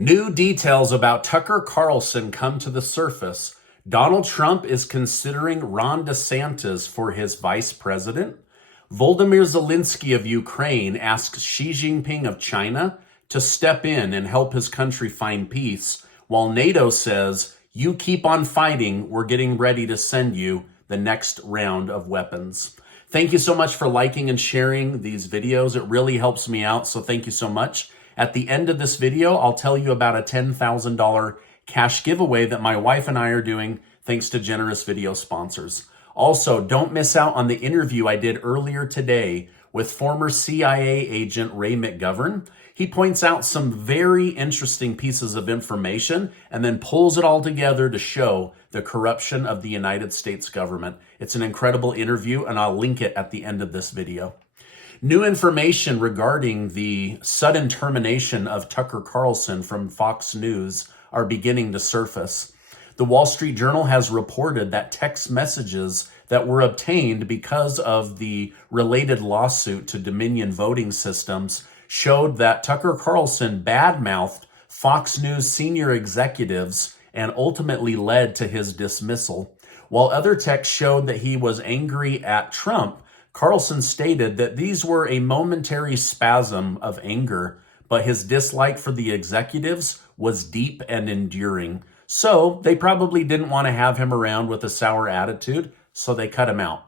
New details about Tucker Carlson come to the surface. Donald Trump is considering Ron DeSantis for his vice president. Volodymyr Zelenkyy of Ukraine asks Xi Jinping of China to step in and help his country find peace, while NATO says, "You keep on fighting, we're getting ready to send you the next round of weapons." Thank you so much for liking and sharing these videos. It really helps me out, so thank you so much. At the end of this video, I'll tell you about a $10,000 cash giveaway that my wife and I are doing thanks to generous video sponsors. Also, don't miss out on the interview I did earlier today with former CIA agent Ray McGovern. He points out some very interesting pieces of information and then pulls it all together to show the corruption of the United States government. It's an incredible interview, and I'll link it at the end of this video. New information regarding the sudden termination of Tucker Carlson from Fox News are beginning to surface. The Wall Street Journal has reported that text messages that were obtained because of the related lawsuit to Dominion voting systems showed that Tucker Carlson badmouthed Fox News senior executives and ultimately led to his dismissal. While other texts showed that he was angry at Trump, Carlson stated that these were a momentary spasm of anger, but his dislike for the executives was deep and enduring. So they probably didn't want to have him around with a sour attitude, so they cut him out.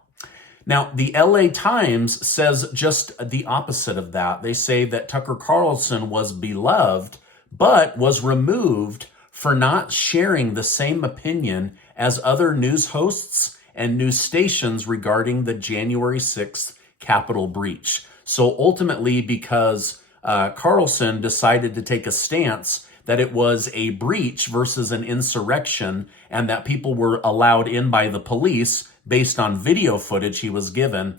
Now, the LA Times says just the opposite of that. They say that Tucker Carlson was beloved, but was removed for not sharing the same opinion as other news hosts and news stations regarding the January 6th Capitol breach. So ultimately, because Carlson decided to take a stance that it was a breach versus an insurrection, and that people were allowed in by the police based on video footage he was given,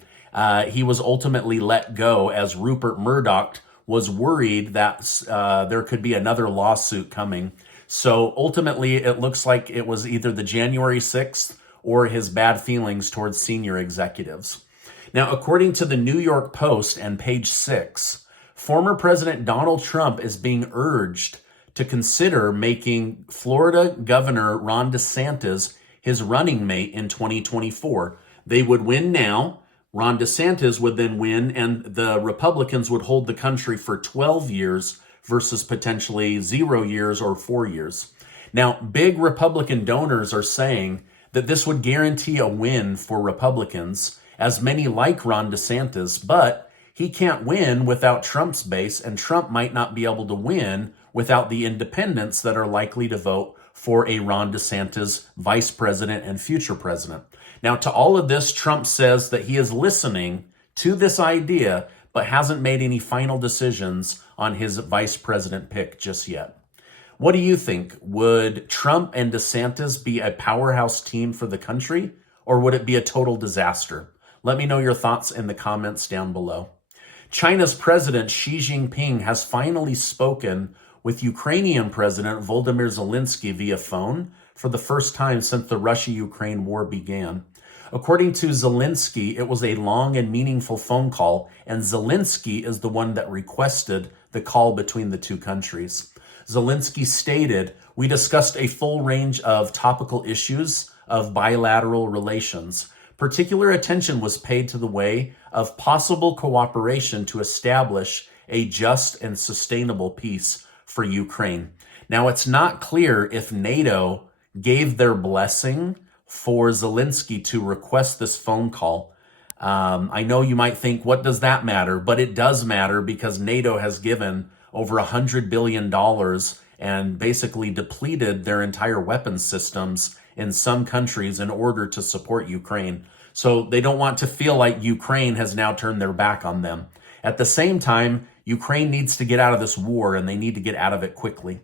he was ultimately let go as Rupert Murdoch was worried that there could be another lawsuit coming. So ultimately, it looks like it was either the January 6th or his bad feelings towards senior executives. Now, according to the New York Post and Page 6, former President Donald Trump is being urged to consider making Florida Governor Ron DeSantis his running mate in 2024. They would win now, Ron DeSantis would then win, and the Republicans would hold the country for 12 years versus potentially 0 years or 4 years. Now, big Republican donors are saying that this would guarantee a win for Republicans, as many like Ron DeSantis, but he can't win without Trump's base, and Trump might not be able to win without the independents that are likely to vote for a Ron DeSantis vice president and future president. Now, to all of this, Trump says that he is listening to this idea, but hasn't made any final decisions on his vice president pick just yet. What do you think? Would Trump and DeSantis be a powerhouse team for the country, or would it be a total disaster? Let me know your thoughts in the comments down below. China's President Xi Jinping has finally spoken with Ukrainian President Volodymyr Zelenkyy via phone for the first time since the Russia-Ukraine war began. According to Zelenkyy, it was a long and meaningful phone call, and Zelenkyy is the one that requested the call between the two countries. Zelenkyy stated, "We discussed a full range of topical issues of bilateral relations. Particular attention was paid to the way of possible cooperation to establish a just and sustainable peace for Ukraine." Now, it's not clear if NATO gave their blessing for Zelenkyy to request this phone call. I know you might think, what does that matter? But it does matter, because NATO has given over $100 billion and basically depleted their entire weapons systems in some countries in order to support Ukraine. So they don't want to feel like Ukraine has now turned their back on them. At the same time, Ukraine needs to get out of this war, and they need to get out of it quickly.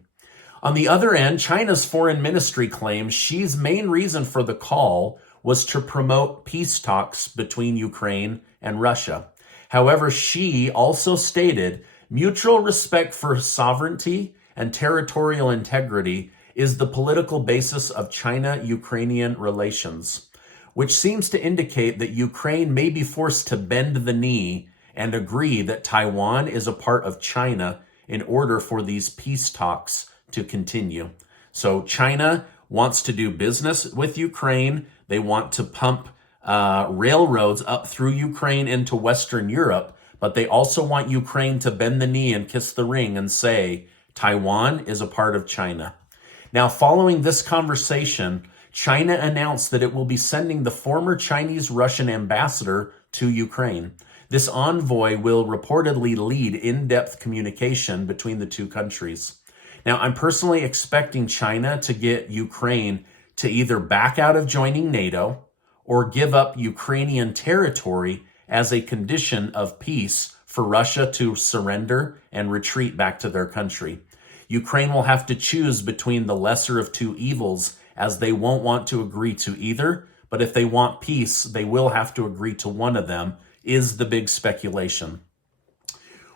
On the other end, China's foreign ministry claims Xi's main reason for the call was to promote peace talks between Ukraine and Russia. However, Xi also stated mutual respect for sovereignty and territorial integrity is the political basis of China-Ukrainian relations, which seems to indicate that Ukraine may be forced to bend the knee and agree that Taiwan is a part of China in order for these peace talks to continue. So China wants to do business with Ukraine. They want to pump railroads up through Ukraine into Western Europe, but they also want Ukraine to bend the knee and kiss the ring and say, Taiwan is a part of China. Now, following this conversation, China announced that it will be sending the former Chinese-Russian ambassador to Ukraine. This envoy will reportedly lead in-depth communication between the two countries. Now, I'm personally expecting China to get Ukraine to either back out of joining NATO or give up Ukrainian territory as a condition of peace for Russia to surrender and retreat back to their country. Ukraine will have to choose between the lesser of two evils, as they won't want to agree to either, but if they want peace, they will have to agree to one of them, is the big speculation.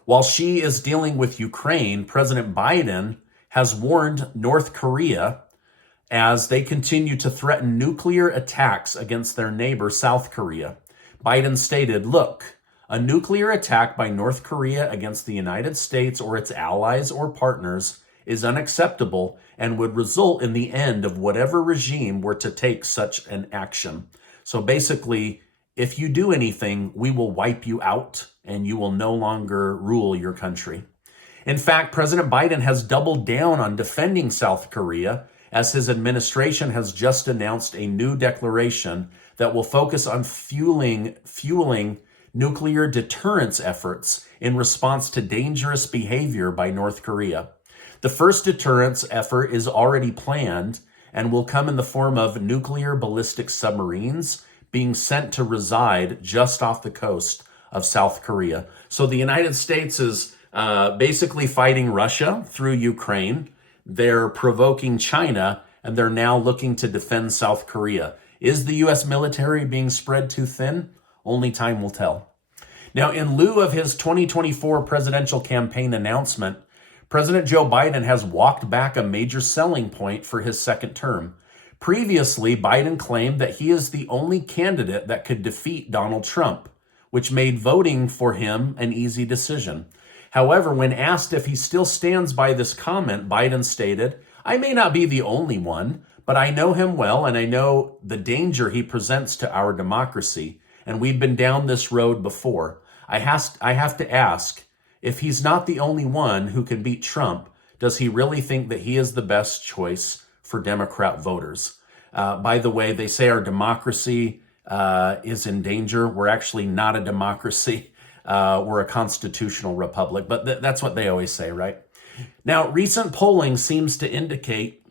While Xi is dealing with Ukraine, President Biden has warned North Korea as they continue to threaten nuclear attacks against their neighbor, South Korea. Biden stated, look, a nuclear attack by North Korea against the United States or its allies or partners is unacceptable and would result in the end of whatever regime were to take such an action. So basically, if you do anything, we will wipe you out and you will no longer rule your country. In fact, President Biden has doubled down on defending South Korea, as his administration has just announced a new declaration that will focus on fueling nuclear deterrence efforts in response to dangerous behavior by North Korea. The first deterrence effort is already planned and will come in the form of nuclear ballistic submarines being sent to reside just off the coast of South Korea. So the United States is basically fighting Russia through Ukraine. They're provoking China, and they're now looking to defend South Korea. Is the U.S. military being spread too thin? Only time will tell. Now, in lieu of his 2024 presidential campaign announcement, President Joe Biden has walked back a major selling point for his second term. Previously, Biden claimed that he is the only candidate that could defeat Donald Trump, which made voting for him an easy decision. However, when asked if he still stands by this comment, Biden stated, I may not be the only one, but I know him well and I know the danger he presents to our democracy, and we've been down this road before. I have to ask, if he's not the only one who can beat Trump, does he really think that he is the best choice for Democrat voters? By the way, they say our democracy is in danger. We're actually not a democracy. We're a constitutional republic, but that's what they always say, right? Now, recent polling seems to indicate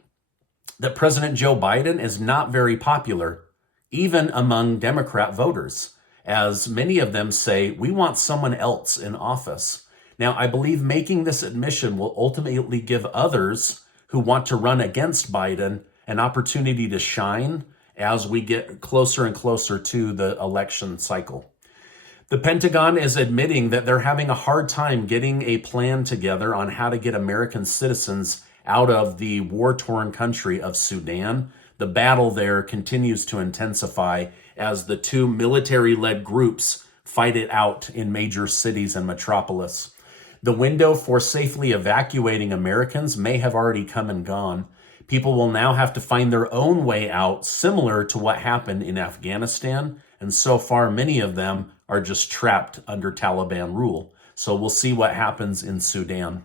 that President Joe Biden is not very popular, even among Democrat voters, as many of them say, we want someone else in office. Now, I believe making this admission will ultimately give others who want to run against Biden an opportunity to shine as we get closer and closer to the election cycle. The Pentagon is admitting that they're having a hard time getting a plan together on how to get American citizens out of the war-torn country of Sudan. The battle there continues to intensify as the two military-led groups fight it out in major cities and metropolis. The window for safely evacuating Americans may have already come and gone. People will now have to find their own way out, similar to what happened in Afghanistan, and so far many of them are just trapped under Taliban rule. So we'll see what happens in Sudan.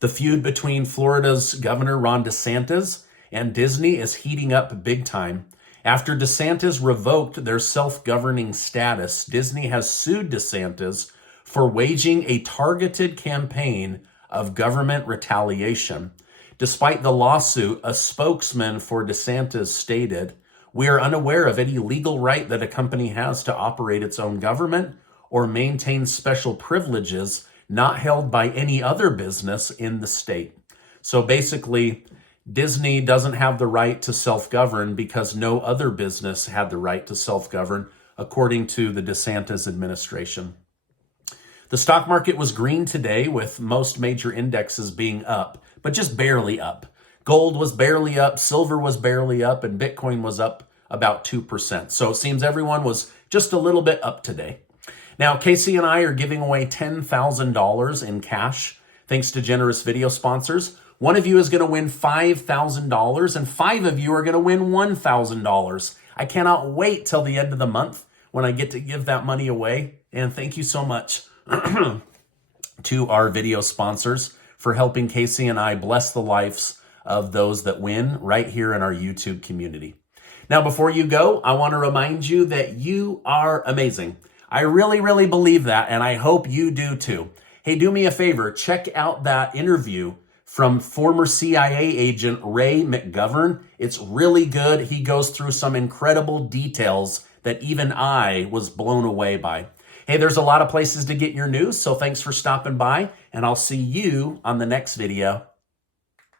The feud between Florida's Governor Ron DeSantis and Disney is heating up big time. After DeSantis revoked their self-governing status, Disney has sued DeSantis for waging a targeted campaign of government retaliation. Despite the lawsuit, a spokesman for DeSantis stated, "We are unaware of any legal right that a company has to operate its own government or maintain special privileges not held by any other business in the state." So basically, Disney doesn't have the right to self-govern because no other business had the right to self-govern, according to the DeSantis administration. The stock market was green today, with most major indexes being up, but just barely up. Gold was barely up, silver was barely up, and Bitcoin was up about 2%. So it seems everyone was just a little bit up today. Now, Casey and I are giving away $10,000 in cash, thanks to generous video sponsors. One of you is going to win $5,000 and 5 of you are going to win $1,000. I cannot wait till the end of the month when I get to give that money away. And thank you so much to our video sponsors for helping Casey and I bless the lives of those that win right here in our YouTube community. Now, before you go, I want to remind you that you are amazing. I really, really believe that, and I hope you do too. Hey, do me a favor, check out that interview from former CIA agent Ray McGovern. It's really good. He goes through some incredible details that even I was blown away by. Hey, there's a lot of places to get your news, so thanks for stopping by, and I'll see you on the next video.